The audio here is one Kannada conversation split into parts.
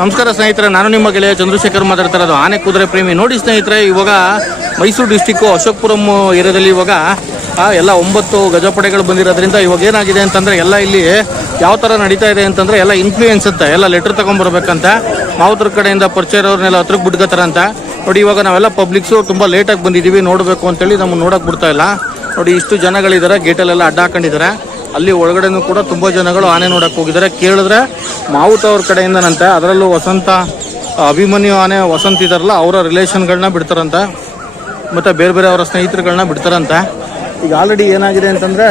ನಮಸ್ಕಾರ ಸ್ನೇಹಿತರೆ, ನಾನು ನಿಮ್ಮ ಗೆಳೆಯ ಚಂದ್ರಶೇಖರ್ ಮಾತಾಡ್ತಾ ಇರೋದು. ಆನೆ ಕುದುರೆ ಪ್ರೇಮಿ ನೋಡಿ ಸ್ನೇಹಿತರೆ, ಇವಾಗ ಮೈಸೂರು ಡಿಸ್ಟಿಕ್ಕು ಅಶೋಕಪುರಂ ಏರಿಯಾದಲ್ಲಿ ಇವಾಗ ಎಲ್ಲ 9 ಗಜಪಡೆಗಳು ಬಂದಿರೋದ್ರಿಂದ ಇವಾಗ ಏನಾಗಿದೆ ಅಂತಂದರೆ ಎಲ್ಲ ಇಲ್ಲಿ ಯಾವ ಥರ ನಡೀತಾ ಇದೆ ಅಂತಂದರೆ ಎಲ್ಲ ಇನ್ಫ್ಲೂಯೆನ್ಸ್ ಅಂತ ಎಲ್ಲ ಲೆಟ್ರ್ ತೊಗೊಂಬರ್ಬೇಕಂತ ಮಾವುತರ ಕಡೆಯಿಂದ ಪರಿಚಯ ಇರೋರ್ನೆಲ್ಲ ಹತ್ರಕ್ಕೆ ಬಿಡ್ಕೋತಾರಂತ. ನೋಡಿ ಇವಾಗ ನಾವೆಲ್ಲ ಪಬ್ಲಿಕ್ಸು ತುಂಬ ಲೇಟಾಗಿ ಬಂದಿದ್ದೀವಿ, ನೋಡಬೇಕು ಅಂತೇಳಿ ನಮ್ಮನ್ನು ನೋಡೋಕೆ ಬಿಡ್ತಾ ಇಲ್ಲ. ನೋಡಿ ಇಷ್ಟು ಜನಗಳಿದ್ದಾರೆ, ಗೇಟಲ್ಲೆಲ್ಲ ಅಡ್ಡ ಹಾಕೊಂಡಿದ್ದಾರೆ. ಅಲ್ಲಿ ಒಳಗಡೆನೂ ಕೂಡ ತುಂಬ ಜನಗಳು ಆನೆ ನೋಡಕ್ಕೆ ಹೋಗಿದ್ದಾರೆ. ಕೇಳಿದ್ರೆ ಮಾವುತ ಅವ್ರ ಕಡೆಯಿಂದನಂತೆ, ಅದರಲ್ಲೂ ವಸಂತ ಅಭಿಮನ್ಯು ಆನೆ ವಸಂತ ಇದಾರಲ್ಲ ಅವರ ರಿಲೇಷನ್ಗಳನ್ನ ಬಿಡ್ತಾರಂತೆ, ಮತ್ತು ಬೇರೆ ಬೇರೆ ಅವರ ಸ್ನೇಹಿತರುಗಳನ್ನ ಬಿಡ್ತಾರಂತೆ. ಈಗ ಆಲ್ರೆಡಿ ಏನಾಗಿದೆ ಅಂತಂದರೆ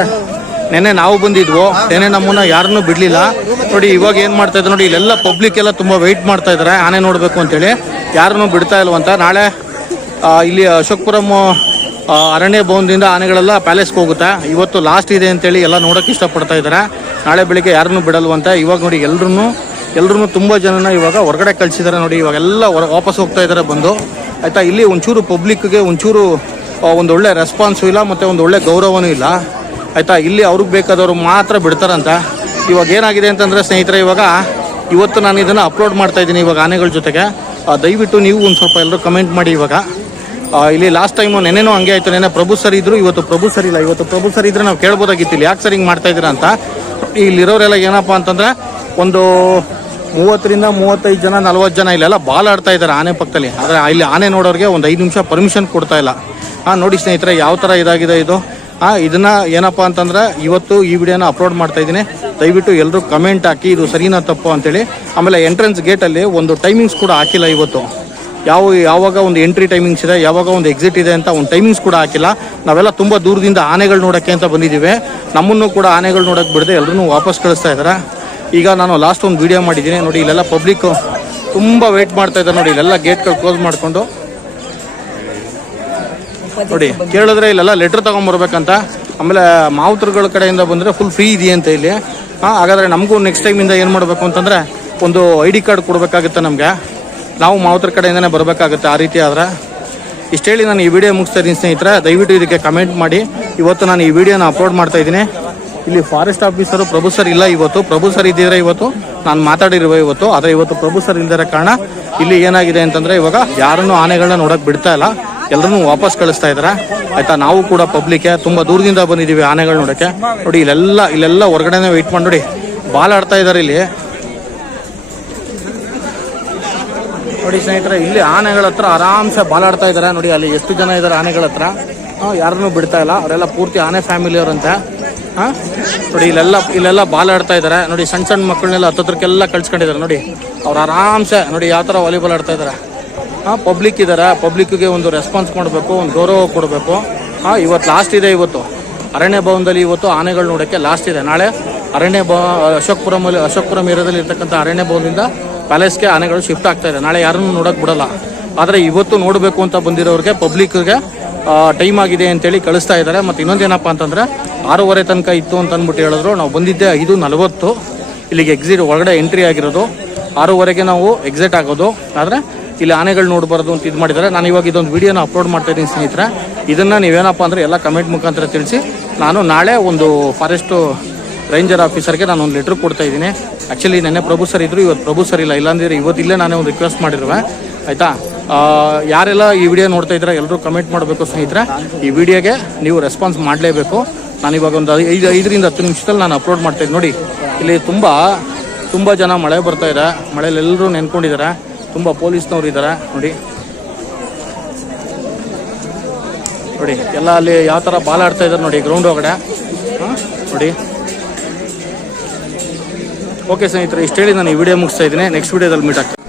ನೆನ್ನೆ ನಾವು ಬಂದಿದ್ವು, ನೆನ್ನೆ ನಮ್ಮನ್ನ ಯಾರನ್ನೂ ಬಿಡಲಿಲ್ಲ. ನೋಡಿ ಇವಾಗ ಏನು ಮಾಡ್ತಾ ಇದ್ದಾರೆ ನೋಡಿ, ಇಲ್ಲೆಲ್ಲ ಪಬ್ಲಿಕ್ ಎಲ್ಲ ತುಂಬ ವೆಯ್ಟ್ ಮಾಡ್ತಾ ಇದ್ದಾರೆ ಆನೆ ನೋಡಬೇಕು ಅಂತೇಳಿ, ಯಾರನ್ನೂ ಬಿಡ್ತಾ ಇಲ್ವಂತ. ನಾಳೆ ಇಲ್ಲಿ ಅಶೋಕಪುರಂ ಅರಣ್ಯ ಭವನದಿಂದ ಆನೆಗಳೆಲ್ಲ ಪ್ಯಾಲೇಸ್ಗೆ ಹೋಗುತ್ತೆ. ಇವತ್ತು ಲಾಸ್ಟ್ ಇದೆ ಅಂತೇಳಿ ಎಲ್ಲ ನೋಡೋಕೆ ಇಷ್ಟಪಡ್ತಾ ಇದ್ದಾರೆ. ನಾಳೆ ಬೆಳಿಗ್ಗೆ ಯಾರನ್ನೂ ಬಿಡಲ್ವಂತೆ. ಇವಾಗ ನೋಡಿ ಎಲ್ಲರೂ ತುಂಬ ಜನನ ಇವಾಗ ಹೊರಗಡೆ ಕಳಿಸಿದ್ದಾರೆ. ನೋಡಿ ಇವಾಗೆಲ್ಲ ವಾಪಸ್ ಹೋಗ್ತಾ ಇದ್ದಾರೆ ಬಂದು, ಆಯಿತಾ. ಇಲ್ಲಿ ಒಂಚೂರು ಪಬ್ಲಿಕ್ಗೆ ಒಂಚೂರು ಒಂದೊಳ್ಳೆ ರೆಸ್ಪಾನ್ಸು ಇಲ್ಲ, ಮತ್ತು ಒಂದು ಒಳ್ಳೆ ಗೌರವನೂ ಇಲ್ಲ, ಆಯಿತಾ. ಇಲ್ಲಿ ಅವ್ರಿಗೆ ಬೇಕಾದವರು ಮಾತ್ರ ಬಿಡ್ತಾರಂತ. ಇವಾಗ ಏನಾಗಿದೆ ಅಂತಂದರೆ ಸ್ನೇಹಿತರೆ, ಇವತ್ತು ನಾನು ಇದನ್ನು ಅಪ್ಲೋಡ್ ಮಾಡ್ತಾ ಇದ್ದೀನಿ ಇವಾಗ ಆನೆಗಳ ಜೊತೆಗೆ. ದಯವಿಟ್ಟು ನೀವು ಒಂದು ಸ್ವಲ್ಪ ಎಲ್ಲರೂ ಕಮೆಂಟ್ ಮಾಡಿ. ಇವಾಗ ಇಲ್ಲಿ ಲಾಸ್ಟ್ ಟೈಮು ನೆನೆನೂ ಹಂಗೆ ಆಯಿತು. ನೆನೆ ಪ್ರಭು ಸರ್ ಇದ್ದರು, ಇವತ್ತು ಪ್ರಭು ಸರ್ ಇಲ್ಲ. ಇವತ್ತು ಪ್ರಭು ಸರ್ ಇದ್ದರೆ ನಾವು ಕೇಳ್ಬೋದಾಗಿತ್ತು ಇಲ್ಲಿ ಯಾಕೆ ಸರ್ ಹಿಂಗೆ ಮಾಡ್ತಾ ಇದ್ದೀರಾ ಅಂತ. ಇಲ್ಲಿರೋರೆಲ್ಲ ಏನಪ್ಪ ಅಂತಂದರೆ ಒಂದು 30ರಿಂದ 35 ಜನ 40 ಜನ ಇಲ್ಲೆಲ್ಲ ಬಾಲ್ ಆಡ್ತಾ ಇದ್ದಾರೆ ಆನೆ ಪಕ್ಕದಲ್ಲಿ. ಆದರೆ ಇಲ್ಲಿ ಆನೆ ನೋಡೋರಿಗೆ ಒಂದು 5 ನಿಮಿಷ ಪರ್ಮಿಷನ್ ಕೊಡ್ತಾ ಇಲ್ಲ. ನೋಡಿ ಸ್ನೇಹಿತರೆ ಯಾವ ಥರ ಇದಾಗಿದೆ ಇದು. ಇದನ್ನು ಏನಪ್ಪ ಅಂತಂದರೆ ಇವತ್ತು ಈ ವಿಡಿಯೋನ ಅಪ್ಲೋಡ್ ಮಾಡ್ತಾ ಇದ್ದೀನಿ. ದಯವಿಟ್ಟು ಎಲ್ಲರೂ ಕಮೆಂಟ್ ಹಾಕಿ ಇದು ಸರಿನಾ ತಪ್ಪು ಅಂತೇಳಿ. ಆಮೇಲೆ ಎಂಟ್ರೆನ್ಸ್ ಗೇಟಲ್ಲಿ ಒಂದು ಟೈಮಿಂಗ್ಸ್ ಕೂಡ ಹಾಕಿಲ್ಲ ಇವತ್ತು. ಯಾವಾಗ ಒಂದು ಎಂಟ್ರಿ ಟೈಮಿಂಗ್ಸ್ ಇದೆ, ಯಾವಾಗ ಒಂದು ಎಕ್ಸಿಟ್ ಇದೆ ಅಂತ ಒಂದು ಟೈಮಿಂಗ್ಸ್ ಕೂಡ ಹಾಕಿಲ್ಲ. ನಾವೆಲ್ಲ ತುಂಬ ದೂರದಿಂದ ಆನೆಗಳು ನೋಡೋಕ್ಕೆ ಅಂತ ಬಂದಿದ್ದೀವಿ. ನಮ್ಮನ್ನು ಕೂಡ ಆನೆಗಳು ನೋಡೋಕ್ಕೆ ಬಿಡದೆ ಎಲ್ಲರೂ ವಾಪಸ್ ಕಳಿಸ್ತಾ ಇದ್ದಾರೆ. ಈಗ ನಾನು ಲಾಸ್ಟ್ ಒಂದು ವಿಡಿಯೋ ಮಾಡಿದ್ದೀನಿ ನೋಡಿ, ಇಲ್ಲೆಲ್ಲ ಪಬ್ಲಿಕ್ ತುಂಬ ವೆಯ್ಟ್ ಮಾಡ್ತಾ ಇದ್ದಾರೆ. ನೋಡಿ ಇಲ್ಲೆಲ್ಲ ಗೇಟ್ಗಳು ಕ್ಲೋಸ್ ಮಾಡಿಕೊಂಡು ನೋಡಿ ಕೇಳಿದ್ರೆ ಇಲ್ಲೆಲ್ಲ ಲೆಟ್ರ್ ತೊಗೊಂಬರ್ಬೇಕಂತ. ಆಮೇಲೆ ಮಾವುತರುಗಳ ಕಡೆಯಿಂದ ಬಂದರೆ ಫುಲ್ ಫ್ರೀ ಇದೆಯಂತ ಇಲ್ಲಿ. ಹಾಗಾದರೆ ನಮಗೂ ನೆಕ್ಸ್ಟ್ ಟೈಮಿಂದ ಏನು ಮಾಡಬೇಕು ಅಂತಂದರೆ ಒಂದು ID ಕಾರ್ಡ್ ಕೊಡಬೇಕಾಗುತ್ತೆ ನಮಗೆ. ನಾವು ಮಾವುತರ ಕಡೆಯಿಂದನೇ ಬರಬೇಕಾಗುತ್ತೆ ಆ ರೀತಿ. ಆದರೆ ಇಷ್ಟು ಹೇಳಿ ನಾನು ಈ ವಿಡಿಯೋ ಮುಗಿಸ್ತಾ ಇದ್ದೀನಿ ಸ್ನೇಹಿತರೆ. ದಯವಿಟ್ಟು ಇದಕ್ಕೆ ಕಮೆಂಟ್ ಮಾಡಿ. ಇವತ್ತು ನಾನು ಈ ವಿಡಿಯೋನ ಅಪ್ಲೋಡ್ ಮಾಡ್ತಾ ಇದ್ದೀನಿ. ಇಲ್ಲಿ ಫಾರೆಸ್ಟ್ ಆಫೀಸರು ಪ್ರಭು ಸರ್ ಇಲ್ಲ ಇವತ್ತು. ಪ್ರಭು ಸರ್ ಇದ್ದಿದ್ರೆ ಇವತ್ತು ನಾನು ಮಾತಾಡಿರುವ ಇವತ್ತು. ಆದರೆ ಇವತ್ತು ಪ್ರಭು ಸರ್ ಇಲ್ದಿರೋ ಕಾರಣ ಇಲ್ಲಿ ಏನಾಗಿದೆ ಅಂತಂದರೆ ಇವಾಗ ಯಾರನ್ನೂ ಆನೆಗಳನ್ನ ನೋಡೋಕೆ ಬಿಡ್ತಾ ಇಲ್ಲ, ಎಲ್ಲರೂ ವಾಪಸ್ ಕಳಿಸ್ತಾ ಇದ್ದಾರೆ, ಆಯಿತಾ. ನಾವು ಕೂಡ ಪಬ್ಲಿಕ್ಕೆ ತುಂಬ ದೂರದಿಂದ ಬಂದಿದ್ದೀವಿ ಆನೆಗಳು ನೋಡೋಕ್ಕೆ. ನೋಡಿ ಇಲ್ಲೆಲ್ಲ ಹೊರಗಡೆನೇ ವೆಯ್ಟ್ ಮಾಡಿ ನೋಡಿ ಬಾಲ್ ಆಡ್ತಾ ಇದ್ದಾರೆ ಇಲ್ಲಿ. ನೋಡಿ ಸ್ನೇಹಿತರೆ, ಇಲ್ಲಿ ಆನೆಗಳ ಹತ್ರ ಆರಾಮ್ಸೆ ಬಾಲಾಡ್ತಾ ಇದ್ದಾರೆ. ನೋಡಿ ಅಲ್ಲಿ ಎಷ್ಟು ಜನ ಇದ್ದಾರೆ ಆನೆಗಳ ಹತ್ರ, ಯಾರನ್ನೂ ಬಿಡ್ತಾ ಇಲ್ಲ. ಅವರೆಲ್ಲ ಪೂರ್ತಿ ಆನೆ ಫ್ಯಾಮಿಲಿಯವರಂತೆ. ನೋಡಿ ಇಲ್ಲೆಲ್ಲ ಬಾಲಾಡ್ತಾ ಇದ್ದಾರೆ. ನೋಡಿ ಸಣ್ಣ ಮಕ್ಕಳನ್ನೆಲ್ಲ ಹತ್ತತ್ರಕ್ಕೆಲ್ಲ ಕಳ್ಸ್ಕೊಂಡಿದ್ದಾರೆ. ನೋಡಿ ಅವ್ರು ಆರಾಮ್ಸೆ ನೋಡಿ ಯಾವ ಥರ ವಾಲಿಬಾಲ್ ಆಡ್ತಾ ಇದ್ದಾರೆ. ಪಬ್ಲಿಕ್ ಇದ್ದಾರೆ, ಪಬ್ಲಿಕ್ಗೆ ಒಂದು ರೆಸ್ಪಾನ್ಸ್ ಮಾಡಬೇಕು, ಒಂದು ಗೌರವ ಕೊಡಬೇಕು. ಇವತ್ತು ಲಾಸ್ಟ್ ಇದೆ. ಇವತ್ತು ಅರಣ್ಯ ಭವನದಲ್ಲಿ ಇವತ್ತು ಆನೆಗಳು ನೋಡೋಕ್ಕೆ ಲಾಸ್ಟ್ ಇದೆ. ನಾಳೆ ಅಶೋಕಪುರಂ ಏರಿಯಾದಲ್ಲಿ ಇರ್ತಕ್ಕಂಥ ಅರಣ್ಯ ಭವನದಿಂದ ಪ್ಯಾಲೇಸ್ಗೆ ಆನೆಗಳು ಶಿಫ್ಟ್ ಆಗ್ತಾ ಇದೆ. ನಾಳೆ ಯಾರನ್ನು ನೋಡೋಕೆ ಬಿಡಲ್ಲ. ಆದರೆ ಇವತ್ತು ನೋಡಬೇಕು ಅಂತ ಬಂದಿರೋರಿಗೆ ಪಬ್ಲಿಕ್ಗೆ ಟೈಮ್ ಆಗಿದೆ ಅಂತೇಳಿ ಕಳಿಸ್ತಾ ಇದ್ದಾರೆ. ಮತ್ತು ಇನ್ನೊಂದೇನಪ್ಪ ಅಂತಂದರೆ 6:30 ತನಕ ಇತ್ತು ಅಂತ ಅಂದ್ಬಿಟ್ಟು ಹೇಳಿದ್ರು. ನಾವು ಬಂದಿದ್ದೆ 5:40 ಇಲ್ಲಿಗೆ ಎಕ್ಸಿಟ್ ಒಳಗಡೆ ಎಂಟ್ರಿ ಆಗಿರೋದು. 6:30ಗೆ ನಾವು ಎಕ್ಸಿಟ್ ಆಗೋದು. ಆದರೆ ಇಲ್ಲಿ ಆನೆಗಳು ನೋಡಬಾರ್ದು ಅಂತ ಇದು ಮಾಡಿದ್ದಾರೆ. ನಾನು ಇವಾಗ ಇದೊಂದು ವಿಡಿಯೋನ ಅಪ್ಲೋಡ್ ಮಾಡ್ತಾ ಇದ್ದೀನಿ ಸ್ನೇಹಿತರೆ. ಇದನ್ನು ನೀವೇನಪ್ಪ ಅಂದರೆ ಎಲ್ಲ ಕಮೆಂಟ್ ಮುಖಾಂತರ ತಿಳಿಸಿ. ನಾನು ನಾಳೆ ಒಂದು ಫಾರೆಸ್ಟು ರೇಂಜರ್ ಆಫೀಸರ್ಗೆ ನಾನು ಒಂದು ಲೆಟ್ರ್ ಕೊಡ್ತಾ ಇದ್ದೀನಿ. ಆ್ಯಕ್ಚುಲಿ ನೆನ್ನೆ ಪ್ರಭು ಸರ್ ಇದ್ದರು, ಇವತ್ತು ಪ್ರಭು ಸರ್ ಇಲ್ಲ. ಇಲ್ಲಾಂದರೆ ಇವತ್ತಿಲ್ಲೇ ನಾನೇ ಒಂದು ರಿಕ್ವೆಸ್ಟ್ ಮಾಡಿರುವೆ, ಆಯಿತಾ. ಯಾರೆಲ್ಲ ಈ ವಿಡಿಯೋ ನೋಡ್ತಾ ಇದ್ದೀರಾ ಎಲ್ಲರೂ ಕಮೆಂಟ್ ಮಾಡಬೇಕು ಸ್ನೇಹಿತರೆ. ಈ ವಿಡಿಯೋಗೆ ನೀವು ರೆಸ್ಪಾನ್ಸ್ ಮಾಡಲೇಬೇಕು. ನಾನು ಇವಾಗ ಒಂದು 5ರಿಂದ 10 ನಿಮಿಷದಲ್ಲಿ ನಾನು ಅಪ್ಲೋಡ್ ಮಾಡ್ತಾಯಿದ್ದೀನಿ. ನೋಡಿ ಇಲ್ಲಿ ತುಂಬ ಜನ ಮಳೆ ಬರ್ತಾ ಇದೆ. ಮಳೆಯಲ್ಲಿ ಎಲ್ಲರೂ ನೆನ್ಕೊಂಡಿದ್ದಾರೆ. ತುಂಬ ಪೊಲೀಸ್ನವ್ರು ಇದ್ದಾರೆ. ನೋಡಿ ಎಲ್ಲ ಅಲ್ಲಿ ಯಾವ ಥರ ಬಾಲ್ ಆಡ್ತಾ ಇದ್ದಾರೆ ನೋಡಿ ಗ್ರೌಂಡ್ ಒಳಗಡೆ. ನೋಡಿ ಓಕೆ ಸ್ನೇಹಿತರೆ, ಇಷ್ಟು ಹೇಳಿ ನಾನು ಈ ವಿಡಿಯೋ ಮುಗಿಸ್ತಾ ಇದ್ದೀನಿ. ನೆಕ್ಸ್ಟ್ ವಿಡಿಯೋದಲ್ಲಿ ಮೀಟ್ ಆಗ್ತೀನಿ.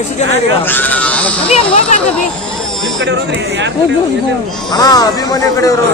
ಎಷ್ಟು ಜನ ಇದ್ದೀರಾ ಅಣ್ಣ? ಅಭಿಮಾನಿ ಕಡೆಯವರು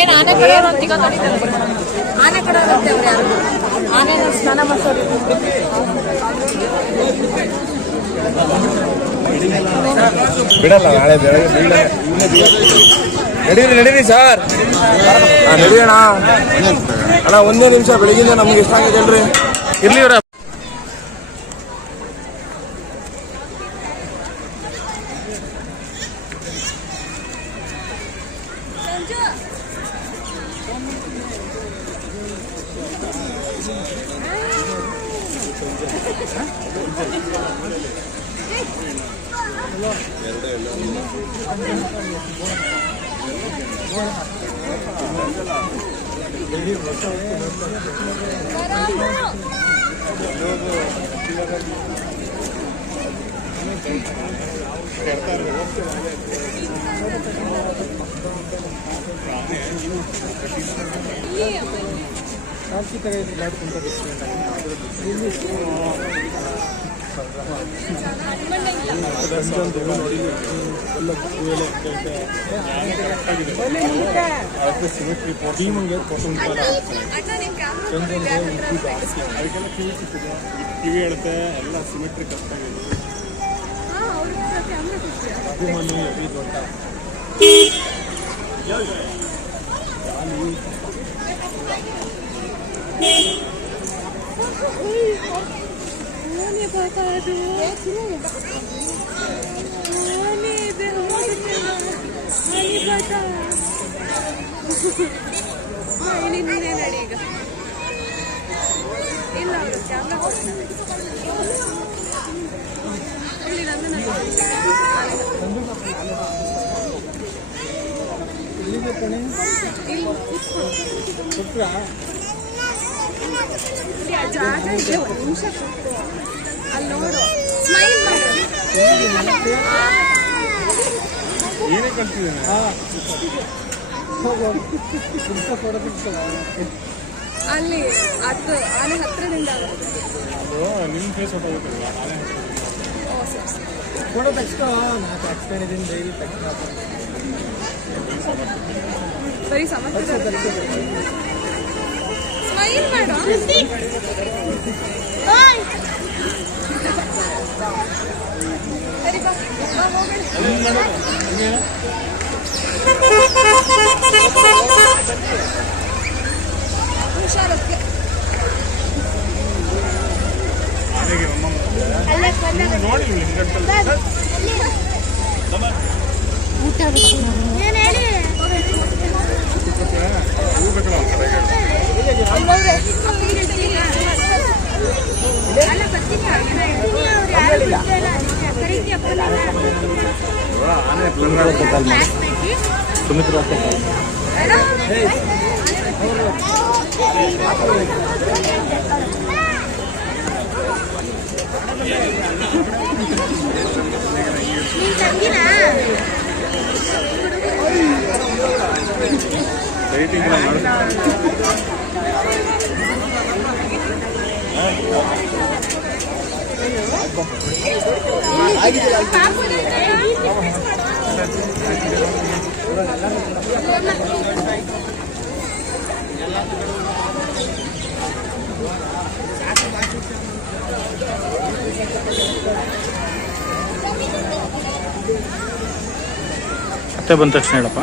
ಏನು ಆನೆ ಕಡೆಯವರು ಅಂತ ಈಗ ನೋಡಿದ್ದಾರೆ. ಆನೆ ಕಡೆಯವರು ಅಂತ ಅವ್ರು ಯಾರು ಆನೆ ಸ್ನಾನ ಮಾಡ್ಸೋರು. ಬಿಡಲ್ಲ ನಾಳೆ ನಡೀರಿ ಸರ್. ನಡೀಣ ಅಣ್ಣ, ಒಂದೇ ನಿಮಿಷ. ಬೆಳಗಿಂದ ನಮ್ಗೆ ಇಷ್ಟ ಆಗಿದೆ ಅಲ್ರಿ. ಇರ್ಲಿ ಇವ್ರ ಕಿವಿ ಹೇಳುತ್ತೆ ಎಲ್ಲ ಸಿಮೆಟ್ರಿಕ್ ಅಷ್ಟಾಗಿದೆ. ಅಭಿಮಾನಿ ಅಭಿ ದೊಡ್ಡ ನೀನೇ ನಡಿ ಈಗ. ಇಲ್ಲ ಕ್ಯಾಮ್ರಾ ಇಲ್ಲಿ ನನ್ನ ಜಾಗ ಇದೆ. ಒಂದು ನಿಮಿಷ ಕೂತ್ಕೋ. ಅಲ್ಲಿ ನೋಡು, ಸ್ಮೈಲ್ ಮಾಡು. ಏನೇ ಕಲ್ತಿದ್ದೇನೆ ಅಲ್ಲಿ ಅದು ಆನೆ ಹತ್ರದಿಂದ ನಿಮ್ಮ ಫೇಸ್ ಹೊಟ್ಟೋಗುತ್ತಲ್ಲ ನಾಳೆ ಫೋಟೋ ತೆಗೆಸ್ಕೊ. ನಾನು ತೆಗೆಸ್ಕೊಂಡಿದ್ದೀನಿ ಡೈಲಿ ಬರೀ ಸಮಸ್ಯೆ. ಸ್ಮೈಲ್ ಮಾಡು. ಸರಿ ಬಾ ಹೋಗೋಣ. ಹುಷಾರಕ್ಕೆ ನೋಡಿ ಹೋಗ್ಬೇಕಲ್ಲ ಒಂದು ಸುಮಿತ್ರ ರೈಟಿಂಗ್ ಮತ್ತೆ ಬಂದ ತಕ್ಷಣ ಹೇಳಪ್ಪ.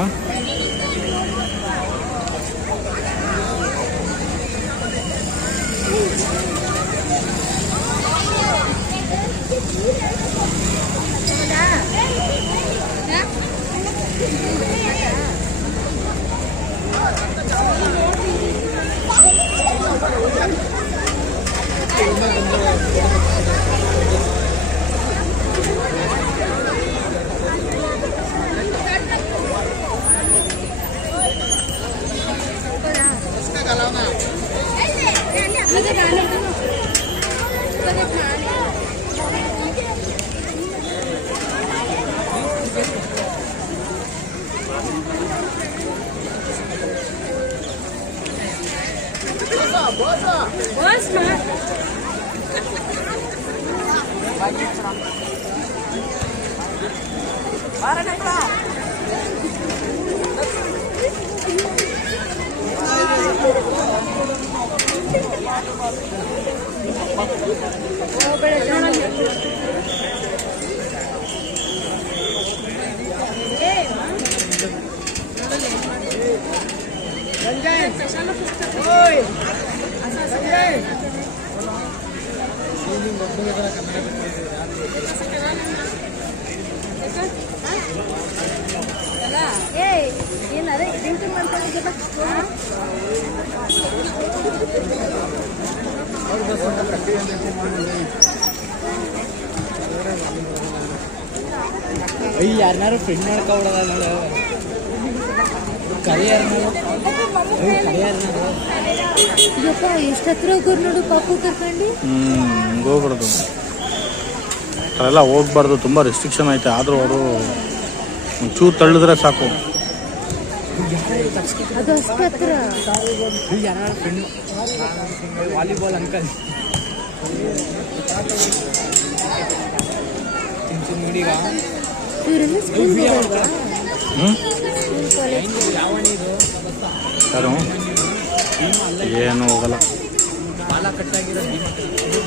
ಏನಾದ್ರೆ ಡ್ರಿಂಕಿಂಗ್ ಮಾಡ್ಕೊಂಡಿದ್ದೆ ಯಾರನ್ನಾರು ಫ್ರೆಂಡ್ ಮಾಡ್ಕೊಬಿಡೋದಲ್ಲ ಯಪ್ಪ ಎಷ್ಟು ಹತ್ರ ಹೋಗೋರು ನೋಡು ಪಾಪು ಕರ್ಕೊಂಡು ಹೋಗ್ಬಾರ್ದು ಅಲ್ಲೆಲ್ಲ ಹೋಗ್ಬಾರ್ದು, ತುಂಬ ರೆಸ್ಟ್ರಿಕ್ಷನ್ ಐತೆ. ಆದರೂ ಅವರು ಒಂಚೂರು ತಳ್ಳಿದ್ರೆ ಸಾಕು. ಅದು ಅಷ್ಟು ಹತ್ರ ಯಾರು ಫ್ರೆಂಡ್ ವಾಲಿಬಾಲ್ ಅಂಕಲ್ ನೋಡಿಗ ಇವರೆಲ್ಲ ಸ್ಕೂಲ್ ಹೋಗಲ್ವಾ? ಯಾರು ಏನು ಹೋಗಲ್ಲ. ಬಾಲ ಕಟ್ಟಾಗಿರೋ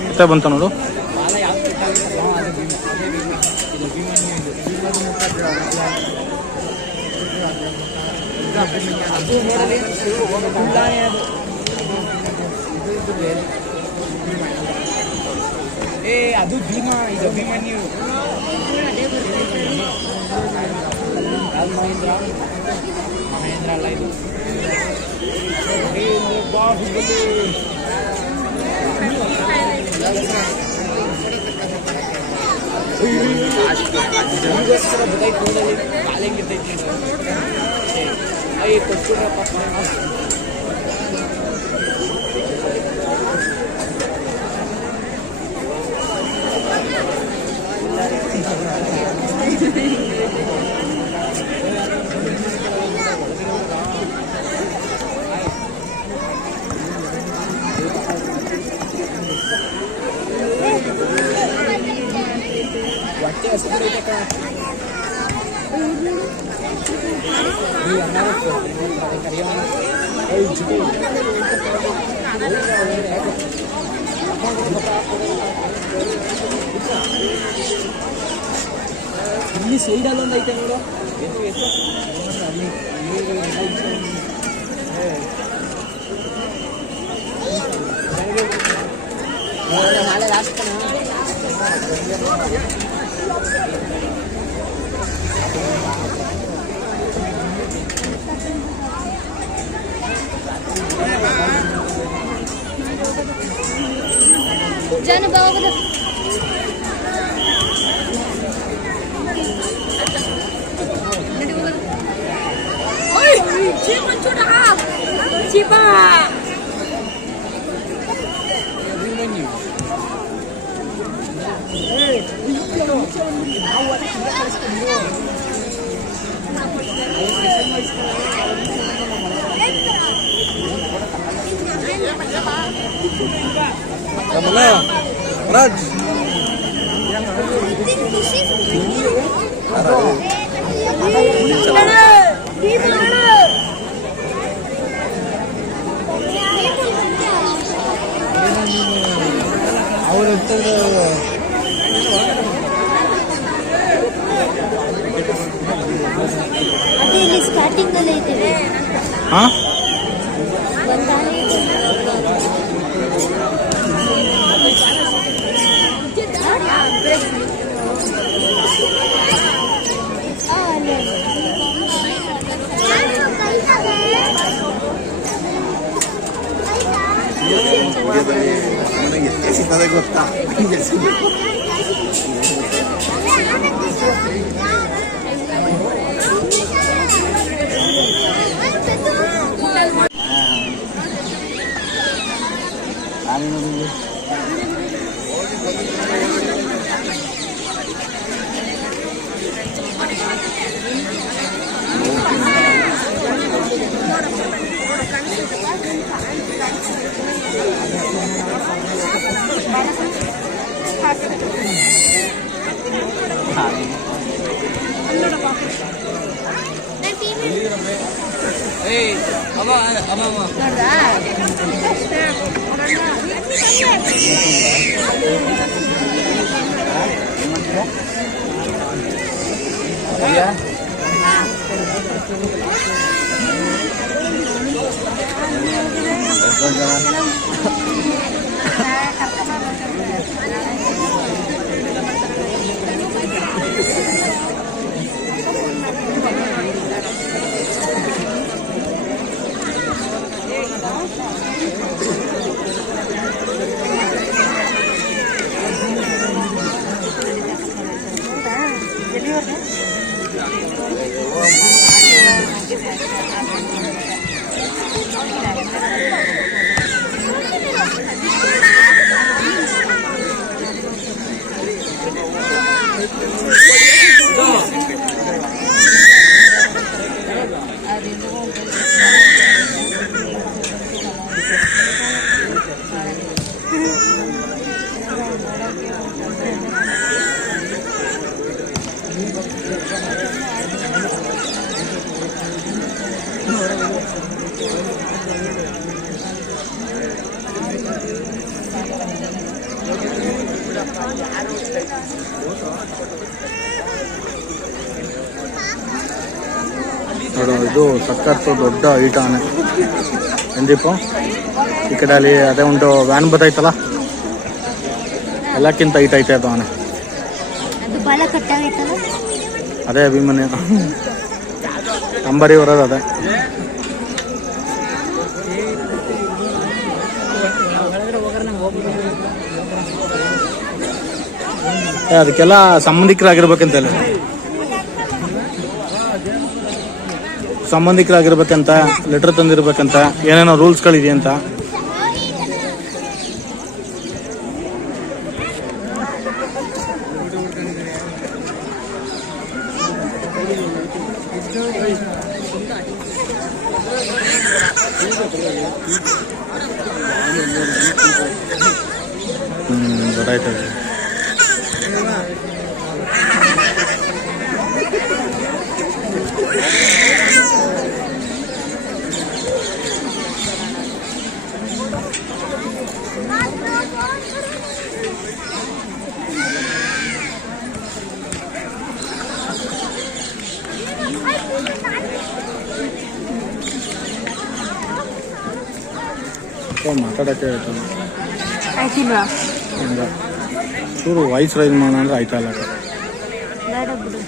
ಮತ್ತೆ ಬಂತ ನೋಡು. ಬಾಲ ಯಾವ ಕಟ್ಟಾಗಿರೋ ಅದು ಭೀಮ, ಅದೇ ಭೀಮ. ಇದು ಭೀಮನ್ಯು, ಇದು ಭೀಮದ ಮುಖ ಏ ಅದು ಭೀಮ, ಇದು ಅಭಿಮನ್ಯು. ಮಹೇಂದ್ರ ಅಲ್ಲ ಇದು. ಗೊತ್ತಾಯ್ತು ನೋಡಲಿ ಕಾಲಿಂಗಿರ್ತೈತಿ ಕೊಟ್ಬಿಡ್ರಪ್ಪ. ಹೊಟ್ಟೆ ಹಸ್ಬಿಡೈತೆ ಕಣ. ಇಲ್ಲಿ ಸೈಡಲ್ಲಿ ಒಂದು ಐತೆ ನೋಡು. ನಾಳೆ ಲಾಸ್ಟ್ ಕಣ. ಜನ ಬಾಗುದು ರಾಜ್ ಅವರು ಅದೇ ಇಲ್ಲಿ ಸ್ಟಾರ್ಟಿಂಗ್ ಅಲ್ಲೇ ಇದ್ದೀವಿ. ಹಾಂ ಗೊತ್ತಾ ಕನ್ನಡ ನೋಡು, ಇದು ಸಖತ್ತು ದೊಡ್ಡ ಹೈಟ್ ಆನೆ ಎಂದೀಪ. ಈ ಕಡೆ ಅಲ್ಲಿ ಅದೇ ಉಂಟು ವ್ಯಾನ್ ಬತ್ತೈತಲ್ಲ, ಎಲ್ಲಕ್ಕಿಂತ ಹೈಟ್ ಐತೆ ಅದು ಆನೆ. ಅದೇ ಅಭಿಮನ್ಯು ಅಂಬರಿ ಬರೋದು ಅದೇ. ಅದಕ್ಕೆಲ್ಲ ಸಂಬಂಧಿಕರಾಗಿರ್ಬೇಕಂತಲ್ಲ, ಸಂಬಂಧಿಕರಾಗಿರ್ಬೇಕಂತ, ಲೆಟರ್ ತಂದಿರ್ಬೇಕಂತ, ಏನೇನೋ ರೂಲ್ಸ್ಗಳಿದೆಯಂತ. ಗೊತ್ತಾಯ್ತು. ಮಾತಾಡೋಕ್ಕೆ ಆಯ್ತಿಲ್ವಾ? ಚೂರು ವಾಯ್ಸ್ ರೈಸ್ ಮಾಡೋಣ ಅಂದ್ರೆ ಆಯ್ತಾ ಇಲ್ಲ. ಬೇಡ ಬಿಡು.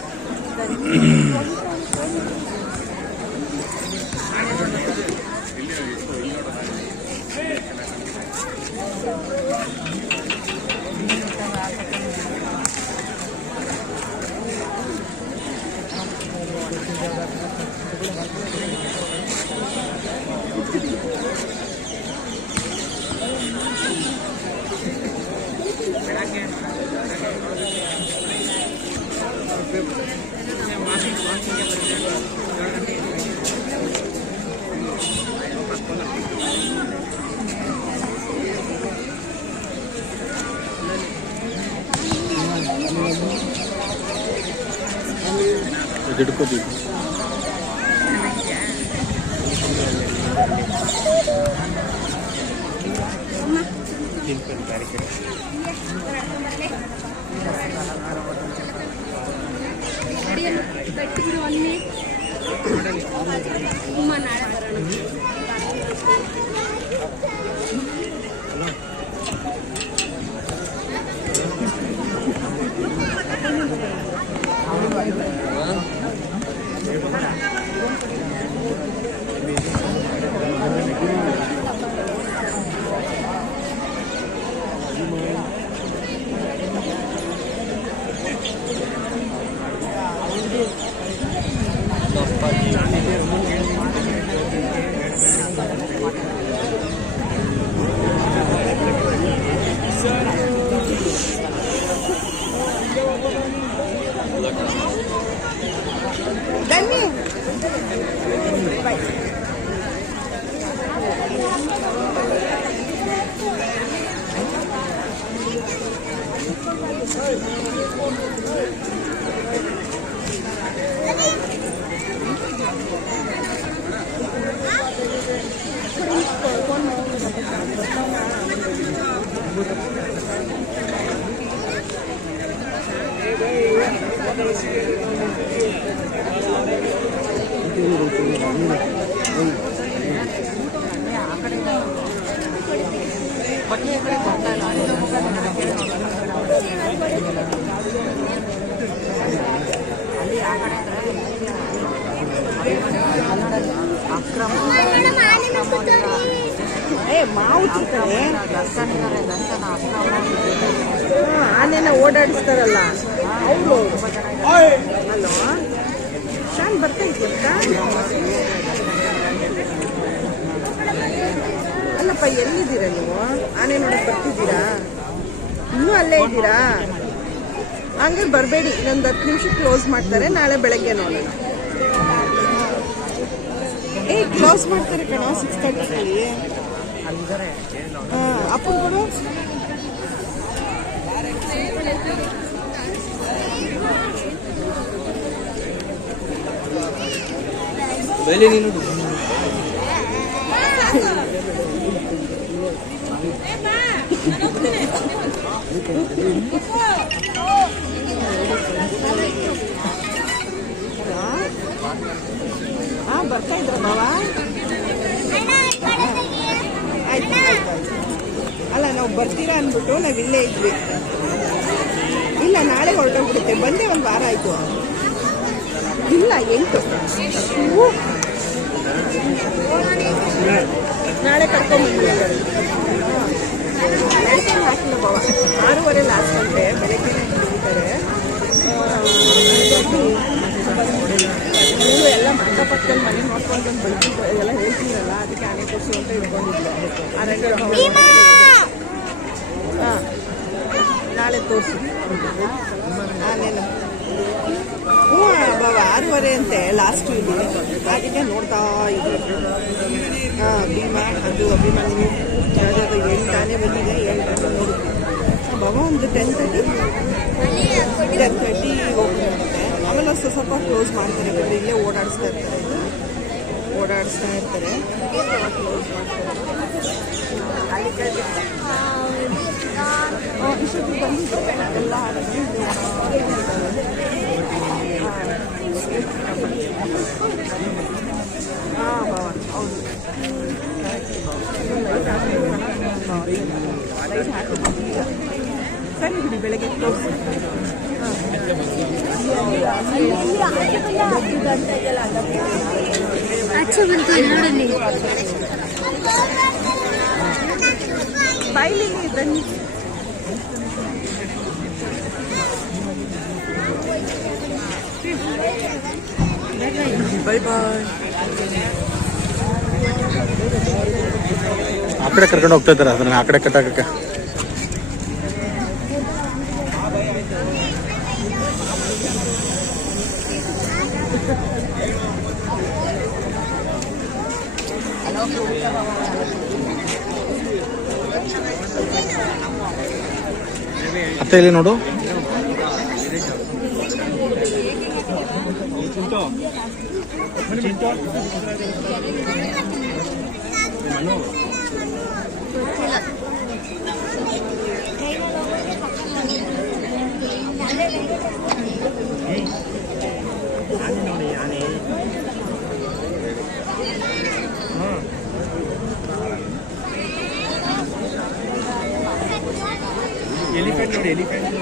ಹಿಡ್ಕೋತೀವಿ. ಆನೆನ ಓಡಾಡಿಸ್ತಾರಲ್ಲ ಅವರು ಅಲ್ವಾ ಶಾನ್ ಬರ್ತಾ ಇದೆಯಂತ ಅಲ್ಲಪ್ಪ ಎಲ್ಲಿದ್ದೀರಾ ನೀವು ಆನೆ ನೋಡಕ್ ಬರ್ತಿದ್ದೀರಾ ಇನ್ನೂ ಅಲ್ಲೇ ಇದ್ದೀರಾ ಹಂಗಾರೆ ಬರಬೇಡಿ ಇನ್ನೊಂದು 10 ನಿಮಿಷ ಕ್ಲೋಸ್ ಮಾಡ್ತಾರೆ ನಾಳೆ ಬೆಳಗ್ಗೆ ನೋಡೋಣ ಕ್ಲೋಸ್ ಮಾಡ್ತಾರೆ ಕಣ 6:30 ಅಪ್ಪ ಕೊಡು ಬೆಲೆ ನೀನು ಬರ್ತಾ ಇದ್ರ ಬಾವ ಆಯ್ತು ಅಲ್ಲ ನಾವು ಬರ್ತೀರಾ ಅಂದ್ಬಿಟ್ಟು ನಾವು ಇಲ್ಲೇ ಇದ್ವಿ ಇಲ್ಲ ನಾಳೆ ಹೊರಟೋಗ್ಬಿಡುತ್ತೆ ಬಂದೇ ಒಂದು ವಾರ ಆಯ್ತು ಇಲ್ಲ 8 ನಾಳೆ ಕರ್ಕೊಂಡ್ಬಂದ್ವಿ ಹಾಕಿಲ್ಲ ಬಾವ 6:15 ಲಾಸ್ಟ್ ಗಂಟೆ ಬೆಳಗ್ಗೆ ಹಿಡಿತಾರೆ ನೀವು ಎಲ್ಲ ಮಂಟಪಕ್ಕದಲ್ಲಿ ಮನೆ ನೋಡ್ಕೊಂಡು ಬಂದು ಬೆಳಗ್ಗೆ ಎಲ್ಲ ಹೇಳ್ತೀರಲ್ಲ ಅದಕ್ಕೆ ಆನೆ ಕೊಡಿಸು ಅಂತ ಇಟ್ಕೊಂಡಿದ್ವಿ ಹಾಂ ನಾಳೆ ತೋರಿಸಿ ಆನೆನ ಹ್ಞೂ ಬಾಬಾ 6:15 ಅಂತೆ ಲಾಸ್ಟು ಇಲ್ಲಿ ಅದಕ್ಕೆ ನೋಡ್ತಾ ಇದ್ವಿ ಭೀಮಾ ಅದು ಅಭಿಮನ್ಯು ಯಾವುದಾದ್ರು 8 ಆನೆ ಬಂದಿದೆ 7 ಆನೆ ನೋಡಿದ್ವಿ ಬಾಬಾ ಒಂದು 10:30 ಓಪನ್ ಆಗುತ್ತೆ ಆಮೇಲೆ ಸ್ವಲ್ಪ ಕ್ಲೋಸ್ ಮಾಡ್ತಾರೆ ಯಾಕಂದರೆ ಇಲ್ಲೇ ಓಡಾಡಿಸ್ತಾ ಇರ್ತಾರೆ ಕ್ಲೋಸ್ ಮಾಡ್ತಾರೆ ಇಷ್ಟೊತ್ತಿಗೆ ಬಂದಿದೆ ಎಲ್ಲ ಹಾಂ ಬಾವ ಹೌದು ಲೈಟ್ ಹಾಕಿದ್ದೀಗ ಸರಿ ಬಿಡಿ ಬೆಳಗ್ಗೆ ಕ್ಲೋಸ್ ಬಾಯ್ಲಿ ಬನ್ನಿ ಬಾಯ್ ಬಾಯ್ ಆ ಕಡೆ ಕರ್ಕೊಂಡು ಹೋಗ್ತಾ ಇದ್ದಾರೆ ಅದನ್ನ ಆ ಕಡೆ ಕಟ್ಟಾಕಕ್ಕೆ ಅತ್ತೆ ಇಲ್ಲಿ ನೋಡು ಎಲಿಫೆಂಟ್ ನೋಡಿ ಎಲಿಫೆಂಟ್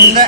ಮುಂದೆ